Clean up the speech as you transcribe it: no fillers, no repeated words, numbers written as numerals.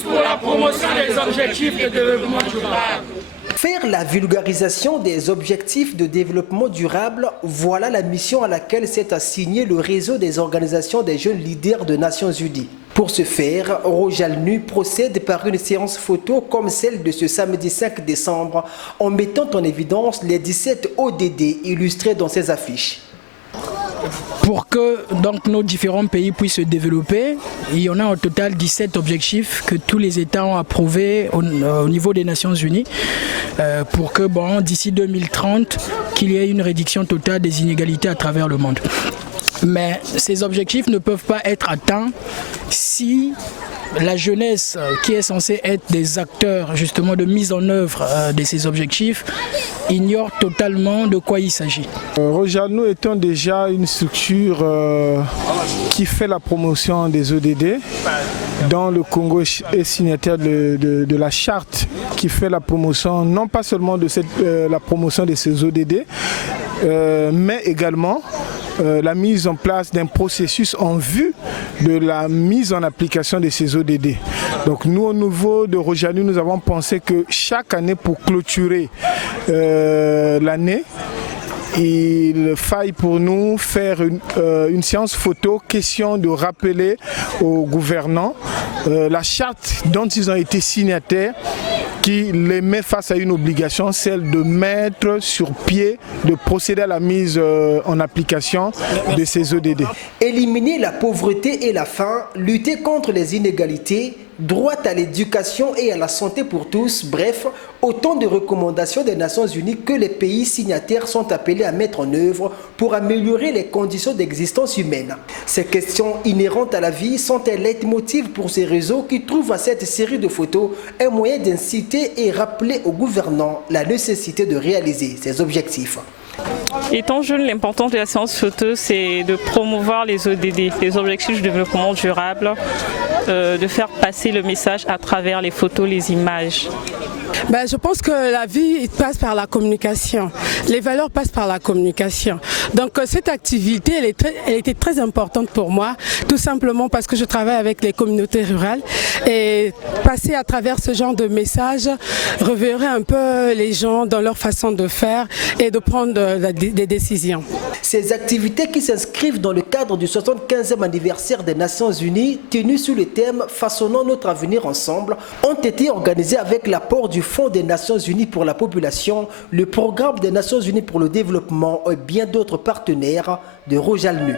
tous pour la promotion des objectifs de développement durable. Faire la vulgarisation des objectifs de développement durable, voilà la mission à laquelle s'est assigné le réseau des organisations des jeunes leaders des Nations Unies. Pour ce faire, Rojalnu procède par une séance photo comme celle de ce samedi 5 décembre en mettant en évidence les 17 ODD illustrés dans ses affiches. Pour que donc, nos différents pays puissent se développer, il y en a au total 17 objectifs que tous les États ont approuvés au niveau des Nations Unies pour que d'ici 2030, qu'il y ait une réduction totale des inégalités à travers le monde. Mais ces objectifs ne peuvent pas être atteints si la jeunesse, qui est censée être des acteurs justement de mise en œuvre de ces objectifs, ignore totalement de quoi il s'agit. Rojalnu étant déjà une structure qui fait la promotion des ODD, dont le Congo est signataire de la charte qui fait la promotion, non pas seulement de la promotion de ces ODD, mais également la mise en place d'un processus en vue de la mise en application de ces ODD. Donc nous, au niveau de Rojalnu, nous avons pensé que chaque année, pour clôturer l'année, il faille pour nous faire une séance photo, question de rappeler aux gouvernants la charte dont ils ont été signataires, qui les met face à une obligation, celle de mettre sur pied, de procéder à la mise en application de ces ODD. Éliminer la pauvreté et la faim, lutter contre les inégalités, droit à l'éducation et à la santé pour tous, bref, autant de recommandations des Nations Unies que les pays signataires sont appelés à mettre en œuvre pour améliorer les conditions d'existence humaine. Ces questions inhérentes à la vie sont un leitmotiv pour ces réseaux qui trouvent à cette série de photos un moyen d'inciter et rappeler aux gouvernants la nécessité de réaliser ces objectifs. Étant jeune, l'importance de la séance photo, c'est de promouvoir les ODD, les objectifs de développement durable, de faire passer le message à travers les photos, les images. Je pense que la vie passe par la communication. Les valeurs passent par la communication. Donc cette activité, elle était très importante pour moi, tout simplement parce que je travaille avec les communautés rurales. Et passer à travers ce genre de message reverrait un peu les gens dans leur façon de faire et de prendre des décisions. Ces activités qui s'inscrivent dans le cadre du 75e anniversaire des Nations Unies, tenu sous le thème « Façonnons notre avenir ensemble », ont été organisées avec l'apport du Fonds des Nations Unies pour la population, le Programme des Nations Unies pour le développement et bien d'autres partenaires de Rojalnu.